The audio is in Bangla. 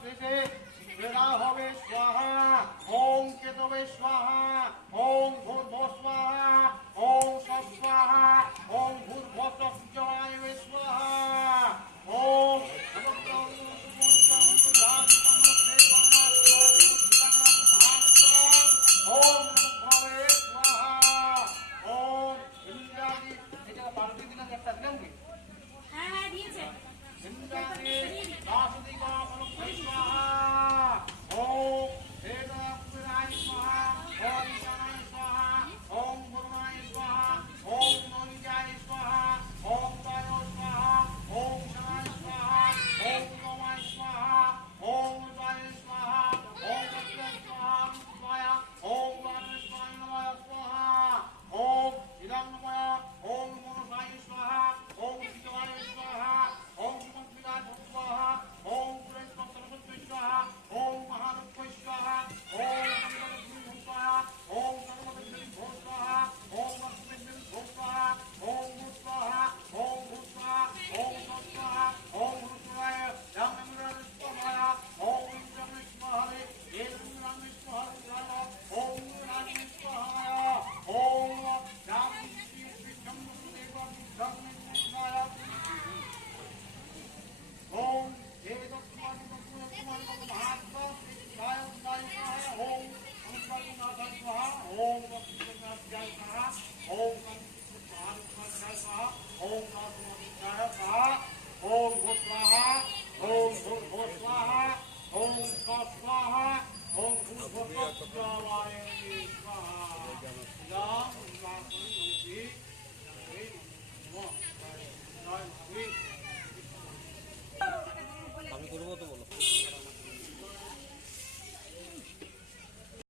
শেষে বেদা হবে স্বাহা ওম কেতবে স্বাহা ওম ভূর্ভ স্বাহা ওম স্বাহা ওম ভূর্ভ সূর্যায় স্বাহা ওম ওম ভবে স্বাহা ওম ইন্দ্রাণী এটা পার্বতী দিনা একটা দিলাম কি হ্যাঁ হ্যাঁ দিয়েছে ইন্দ্রাণী বাসুদেবা বলক্ষ্মী স্বাহা ওম হেদাপুরায় স্বাহা ওম ঈশানায় স্বাহা ওম বরুণায় স্বাহা ওম নৈজায় স্বাহা ওম বায় স্বাহা ওম শনায় স্বাহা ওম নমায় স্বাহা ওম রূপায় স্বাহা ওম লক্ষ্মী স্বাহা স্বাহা ওম গণেশায় নমঃ স্বাহা ওম ইদং নমঃ ওম মনসায় স্বাহা ওম শিবায় স্বাহা ওম শিবপ্রিয়ায় স্বাহা ওম পুরেশ্বরী স্বাহা ওম মহালক্ষ্মী স্বাহা ওম গণপতি স্বাহা ওম গণপতি স্বাহা ওম লক্ষ্মী স্বাহা ওম স্বাহা ওম স্বাহা ওম স্বাহা ওম রুদ্রায় রামেন্দ্রায় স্বাহা ওম ইন্দ্রায় স্বাহা দেবরাম স্বাহা ওম রাজে স্বাহা ওম রাম বিষ্ণু দেব বিষ্ণু স্বাহা ओम देवत्वानि बकुलत्वानि महात्मा शिवाय स्वाहा ओम अंकलनाथाय स्वाहा ओम वक्रतुंडाय स्वाहा ओम महात्माय स्वाहा ओम नाथाय स्वाहा ओम भूस्वाहा ओम भूर्भुस्वाहा ओम स्वाहा ओम भूर्भुस्वाहा स्वाहा राम राम